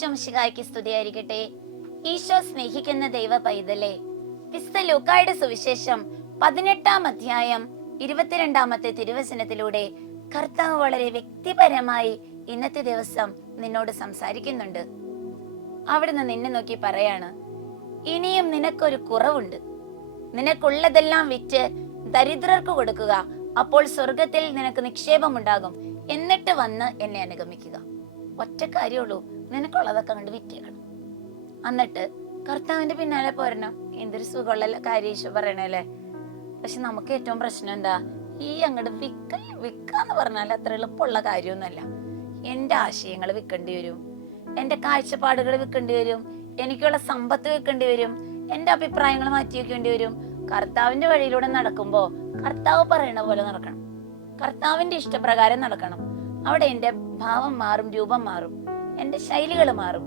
ഈശോ ശികായ്ക്ക് സ്തുതിയായിരിക്കട്ടെ. ഈശോ സ്നേഹിക്കുന്ന ദൈവ പൈതലേ വിസ്ത ലൂക്കായുടെ സുവിശേഷം പതിനെട്ടാം അധ്യായം ഇരുപത്തിരണ്ടാമത്തെ തിരുവചനത്തിലൂടെ കർത്താവ് വളരെ വ്യക്തിപരമായി ഇന്നത്തെ ദിവസം നിന്നോട് സംസാരിക്കുന്നുണ്ട്. അവിടുന്ന് നിന്നെ നോക്കി പറയാണ് ഇനിയും നിനക്കൊരു കുറവുണ്ട്. നിനക്കുള്ളതെല്ലാം വിറ്റ് ദരിദ്രർക്ക് കൊടുക്കുക. അപ്പോൾ സ്വർഗത്തിൽ നിനക്ക് നിക്ഷേപമുണ്ടാകും. എന്നിട്ട് വന്ന് എന്നെ അനുഗമിക്കുക. ഒറ്റ കാര്യമുള്ളൂ നിനക്കുള്ളതൊക്കെ അങ്ങോട്ട് വിറ്റേക്കണം. എന്നിട്ട് കർത്താവിന്റെ പിന്നാലെ പോരണം. എന്തൊരു സുഖമുള്ള കാര്യം ഈശോ പറയണല്ലേ പക്ഷെ നമുക്ക് ഏറ്റവും പ്രശ്നം എന്താ? ഈ അങ്ങോട്ട് വിക്ക വിൽക്കാന്ന് പറഞ്ഞാൽ അത്ര എളുപ്പമുള്ള കാര്യമൊന്നുമല്ല. എന്റെ ആശയങ്ങൾ വിൽക്കേണ്ടി വരും. എന്റെ കാഴ്ചപ്പാടുകൾ വിൽക്കേണ്ടി വരും. എനിക്കുള്ള സമ്പത്ത് വിൽക്കേണ്ടി വരും. എന്റെ അഭിപ്രായങ്ങൾ മാറ്റി വെക്കേണ്ടി വരും. കർത്താവിന്റെ വഴിയിലൂടെ നടക്കുമ്പോ കർത്താവ് പറയണ പോലെ നടക്കണം. കർത്താവിന്റെ ഇഷ്ടപ്രകാരം നടക്കണം. അവിടെ എന്റെ ഭാവം മാറും രൂപം മാറും. എന്റെ ശൈലികൾ മാറും.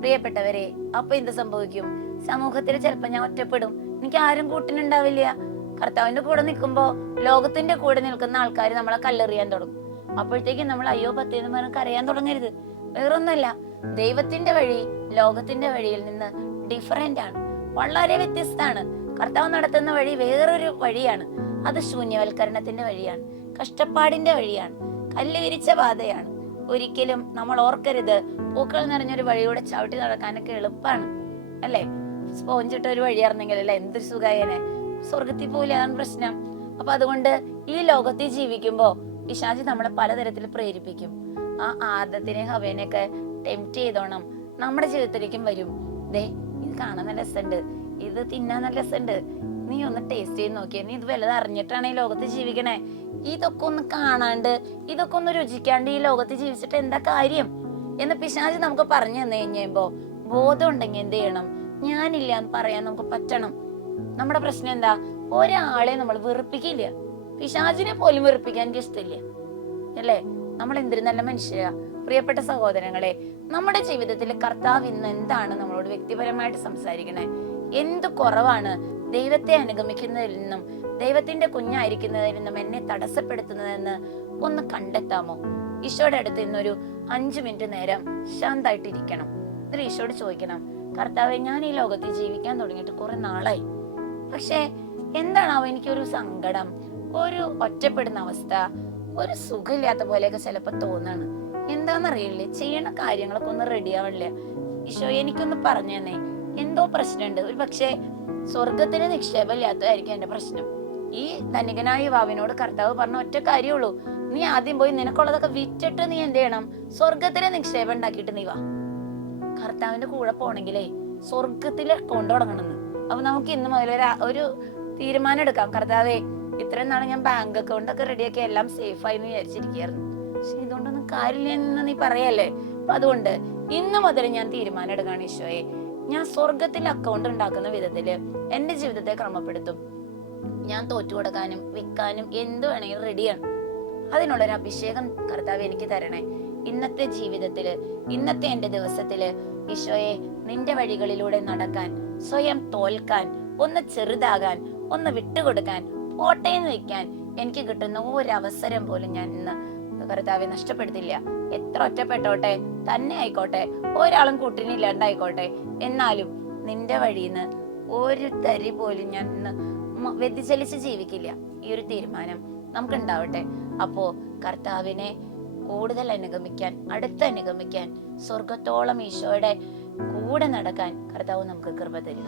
പ്രിയപ്പെട്ടവരെ അപ്പൊ എന്ത് സംഭവിക്കും? സമൂഹത്തിൽ ചിലപ്പോ ഞാൻ ഒറ്റപ്പെടും. എനിക്ക് ആരും കൂട്ടിനുണ്ടാവില്ല. കർത്താവിന്റെ കൂടെ നിൽക്കുമ്പോ ലോകത്തിന്റെ കൂടെ നിൽക്കുന്ന ആൾക്കാർ നമ്മളെ കല്ലെറിയാൻ തുടങ്ങും. അപ്പോഴത്തേക്കും നമ്മൾ അയ്യോ പത്തേന്ന് പറഞ്ഞ് കരയാൻ തുടങ്ങരുത്. വേറൊന്നുമല്ല. ദൈവത്തിന്റെ വഴി ലോകത്തിന്റെ വഴിയിൽ നിന്ന് ഡിഫറെന്റ് ആണ്. വളരെ വ്യത്യസ്തമാണ്. കർത്താവ് നടത്തുന്ന വഴി വേറൊരു വഴിയാണ്. അത് ശൂന്യവൽക്കരണത്തിന്റെ വഴിയാണ്. കഷ്ടപ്പാടിന്റെ വഴിയാണ്. കല്ല് വിരിച്ച പാതയാണ്. ഒരിക്കലും നമ്മൾ ഓർക്കരുത്. പൂക്കൾ നിറഞ്ഞൊരു വഴിയൂടെ ചവിട്ടി നടക്കാനൊക്കെ എളുപ്പമാണ് അല്ലേ? സ്പോഞ്ചിട്ട ഒരു വഴിയായിരുന്നെങ്കിൽ അല്ലെ? എന്തൊരു സുഖായനെ. സ്വർഗത്തിൽ പോലെ അതാണ് പ്രശ്നം. അപ്പൊ അതുകൊണ്ട് ഈ ലോകത്തിൽ ജീവിക്കുമ്പോ പിശാചി നമ്മളെ പലതരത്തിൽ പ്രേരിപ്പിക്കും. ആ ആദത്തിനെ ഹവേനെയൊക്കെ ടെംപ്റ്റ് ചെയ്തോണം. നമ്മുടെ ജീവിതത്തിലേക്കും വരും. ദേ ഇത് കാണാൻ നല്ല രസമുണ്ട്. ഇത് തിന്നാൻ നല്ല രസമുണ്ട്. നീ ഒന്ന് ടേസ്റ്റ് ചെയ്ത് നോക്കിയേ. നീ ഇത് വലുത് അറിഞ്ഞിട്ടാണ് ഈ ലോകത്ത് ജീവിക്കണേ. ഇതൊക്കെ ഒന്ന് കാണാണ്ട് ഇതൊക്കെ ഒന്ന് രുചിക്കാണ്ട് ഈ ലോകത്ത് ജീവിച്ചിട്ട് എന്താ കാര്യം? എന്ന് പിശാജ് നമുക്ക് പറഞ്ഞു തന്നു കഴിഞ്ഞപ്പോ ബോധം ഉണ്ടെങ്കിൽ എന്ത് ചെയ്യണം? ഞാനില്ല എന്ന് പറയാൻ നമുക്ക് പറ്റണം. നമ്മുടെ പ്രശ്നം എന്താ? ഒരാളെ നമ്മൾ വെറുപ്പിക്കില്ല. പിശാജിനെ പോലും വെറുപ്പിക്കാൻ എനിക്ക് ഇഷ്ടമില്ല. അല്ലേ? നമ്മൾ എന്തൊരു നല്ല മനുഷ്യരാ. പ്രിയപ്പെട്ട സഹോദരങ്ങളെ നമ്മുടെ ജീവിതത്തിൽ കർത്താവ് ഇന്ന് എന്താണ് നമ്മളോട് വ്യക്തിപരമായിട്ട് സംസാരിക്കണേ? എന്ത് കുറവാണ് ദൈവത്തെ അനുഗമിക്കുന്നതിൽ നിന്നും ദൈവത്തിന്റെ കുഞ്ഞായിരിക്കുന്നതിൽ നിന്നും എന്നെ തടസ്സപ്പെടുത്തുന്നതെന്ന് ഒന്ന് കണ്ടെത്താമോ? ഈശോയുടെ അടുത്ത് ഇന്നൊരു അഞ്ചു മിനിറ്റ് നേരം ശാന്തായിട്ടിരിക്കണം എന്നിട്ട് ഈശോട് ചോദിക്കണം കർത്താവെ ഞാൻ ഈ ലോകത്തിൽ ജീവിക്കാൻ തുടങ്ങിയിട്ട് കുറെ നാളായി. പക്ഷേ എന്താണാവോ എനിക്കൊരു സങ്കടം ഒരു ഒറ്റപ്പെടുന്ന അവസ്ഥ ഒരു സുഖമില്ലാത്ത പോലെയൊക്കെ ചിലപ്പോ തോന്നാണ്. എന്താണെന്നറിയില്ലേ? ചെയ്യണ കാര്യങ്ങളൊക്കെ ഒന്ന് റെഡി ആവണില്ല. ഈശോ എനിക്കൊന്ന് പറഞ്ഞു തന്നെ എന്തോ പ്രശ്നമുണ്ട്. ഒരു പക്ഷേ സ്വർഗത്തിന് നിക്ഷേപമില്ലാത്തതായിരിക്കും എന്റെ പ്രശ്നം. ഈ ധനികനായ വാവിനോട് കർത്താവ് പറഞ്ഞ ഒറ്റ കാര്യമുള്ളൂ. നീ ആദ്യം പോയി നിനക്കുള്ളതൊക്കെ വിറ്റിട്ട് നീ എന്ത് ചെയ്യണം? സ്വർഗത്തിലെ നിക്ഷേപം ഉണ്ടാക്കിയിട്ട് നീ വാ. കർത്താവിന്റെ കൂടെ പോണെങ്കിലേ സ്വർഗത്തിലെ കൊണ്ടുടങ്ങണമെന്ന് അപ്പൊ നമുക്ക് ഇന്ന് മുതൽ ഒരു തീരുമാനം എടുക്കാം. കർത്താവേ ഇത്രയും നാളെ ഞാൻ ബാങ്ക് അക്കൗണ്ട് ഒക്കെ റെഡിയാക്കി എല്ലാം സേഫ് എന്ന് വിചാരിച്ചിരിക്കുകയായിരുന്നു. പക്ഷെ ഇതുകൊണ്ടൊന്നും കാര്യമില്ല എന്ന് നീ പറയല്ലേ? അപ്പൊ അതുകൊണ്ട് ഇന്ന് മുതൽ ഞാൻ തീരുമാനം എടുക്കുകയാണ് ഈശോയെ. ഞാൻ സ്വർഗത്തിൽ അക്കൗണ്ട് ഉണ്ടാക്കുന്ന വിധത്തിൽ എന്റെ ജീവിതത്തെ ക്രമപ്പെടുത്തും. ഞാൻ തോറ്റു കൊടുക്കാനും വിൽക്കാനും എന്ത് വേണമെങ്കിലും റെഡിയാണ് അതിനുള്ളൊരു അഭിഷേകം കർത്താവ് എനിക്ക് തരണേ. ഇന്നത്തെ ജീവിതത്തിൽ ഇന്നത്തെ എന്റെ ദിവസത്തിൽ ഈശോയെ നിന്റെ വഴികളിലൂടെ നടക്കാൻ സ്വയം തോൽക്കാൻ ഒന്ന് ചെറുതാകാൻ ഒന്ന് വിട്ടുകൊടുക്കാൻ കോട്ടയം വെക്കാൻ എനിക്ക് കിട്ടുന്ന ഒരവസരം പോലും ഞാൻ ഇന്ന് കർത്താവെ നഷ്ടപ്പെടുത്തില്ല. എത്ര ഒറ്റപ്പെട്ടോട്ടെ? തന്നെ ആയിക്കോട്ടെ. ഒരാളും കൂട്ടിനില്ലാണ്ടായിക്കോട്ടെ എന്നാലും നിന്റെ വഴിന്ന് ഒരു തരി പോലും ഞാൻ ഇന്ന് വ്യതിചലിച്ച് ജീവിക്കില്ല. ഈ ഒരു തീരുമാനം നമുക്ക് ഉണ്ടാവട്ടെ അപ്പോ കർത്താവിനെ കൂടുതൽ അനുഗമിക്കാൻ അടുത്ത് അനുഗമിക്കാൻ സ്വർഗത്തോളം ഈശോയുടെ കൂടെ നടക്കാൻ കർത്താവ് നമുക്ക് കൃപ തരും.